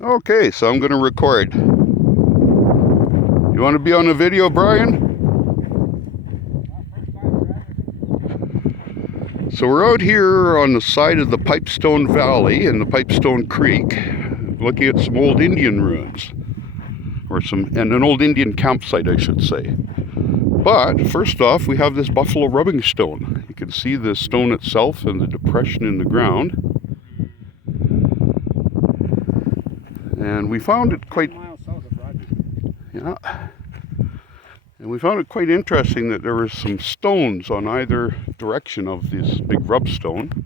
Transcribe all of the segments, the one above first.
Okay, so I'm going to record. You want to be on the video, Brian? So we're out here on the side of the Pipestone Valley and the Pipestone Creek, looking at some old Indian ruins, and an old Indian campsite, I should say. But first off, we have this buffalo rubbing stone. You can see the stone itself and the depression in the ground. And we found it quite... miles south of Broadview. Yeah. And we found it quite interesting that there were some stones on either direction of this big rub stone.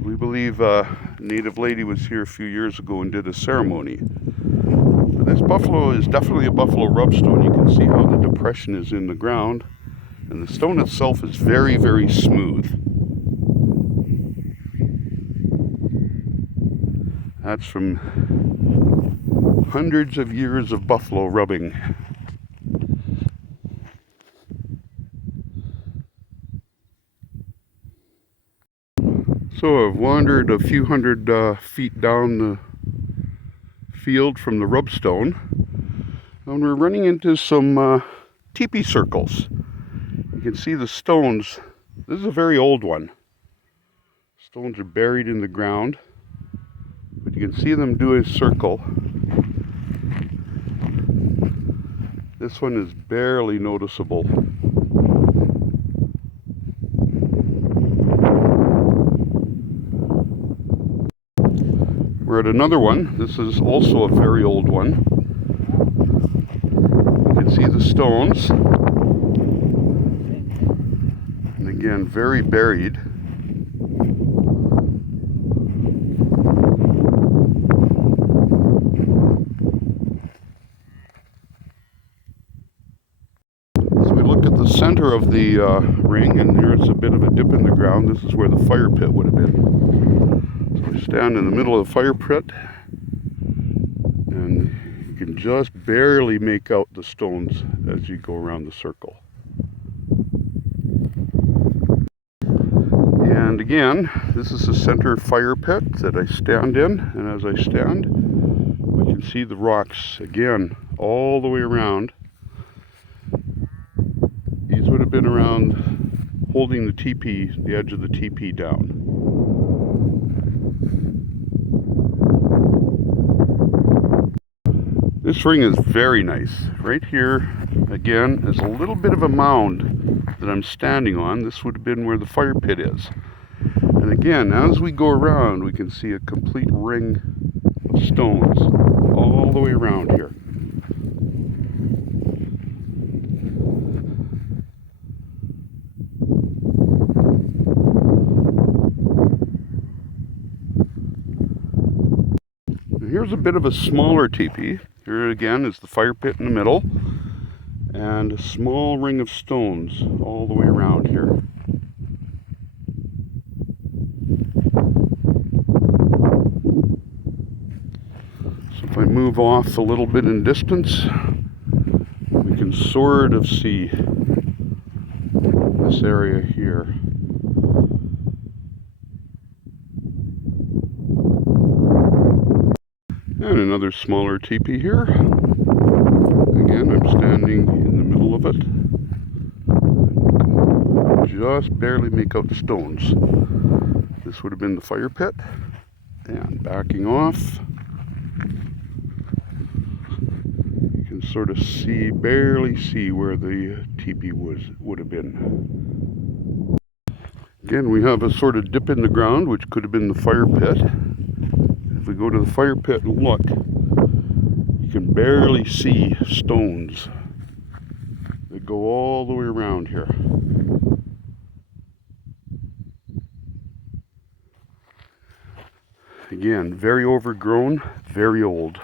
We believe a native lady was here a few years ago and did a ceremony. But this buffalo is definitely a buffalo rub stone. You can see how the depression is in the ground. And the stone itself is very, very smooth. That's from hundreds of years of buffalo rubbing. So I've wandered a few hundred feet down the field from the rubstone, and we're running into some teepee circles. You can see the stones. This is a very old one. Stones are buried in the ground, but you can see them do a circle. This one is barely noticeable. We're at another one. This is also a very old one. You can see the stones. And again, very buried. So we looked at the center of the ring, and there's a bit of a dip in the ground. This is where the fire pit would have been. So we stand in the middle of the fire pit, and you can just barely make out the stones as you go around the circle. And again, this is the center fire pit that I stand in, and as I stand, we can see the rocks again all the way around. These would have been around holding the teepee, the edge of the teepee down. This ring is very nice. Right here, again, is a little bit of a mound that I'm standing on. This would have been where the fire pit is. And again, as we go around, we can see a complete ring of stones all the way around here. Here's a bit of a smaller teepee. Here again is the fire pit in the middle, and a small ring of stones all the way around here. So if I move off a little bit in distance, we can sort of see this area here. And another smaller teepee here. Again, I'm standing in the middle of it. Just barely make out the stones. This would have been the fire pit. And backing off, you can sort of see, barely see where the teepee would have been. Again, we have a sort of dip in the ground, which could have been the fire pit. If we go to the fire pit and look, you can barely see stones that go all the way around here. Again, very overgrown, very old.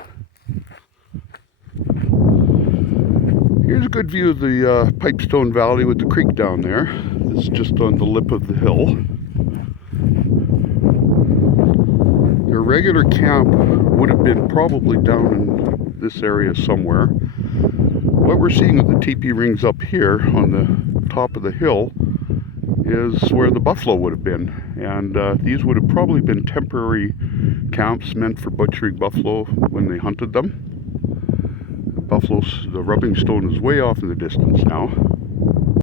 Here's a good view of the Pipestone Valley with the creek down there. This is just on the lip of the hill. Their regular camp would have been probably down in this area somewhere. What we're seeing with the teepee rings up here on the top of the hill is where the buffalo would have been. And these would have probably been temporary camps meant for butchering buffalo when they hunted them. The rubbing stone is way off in the distance now.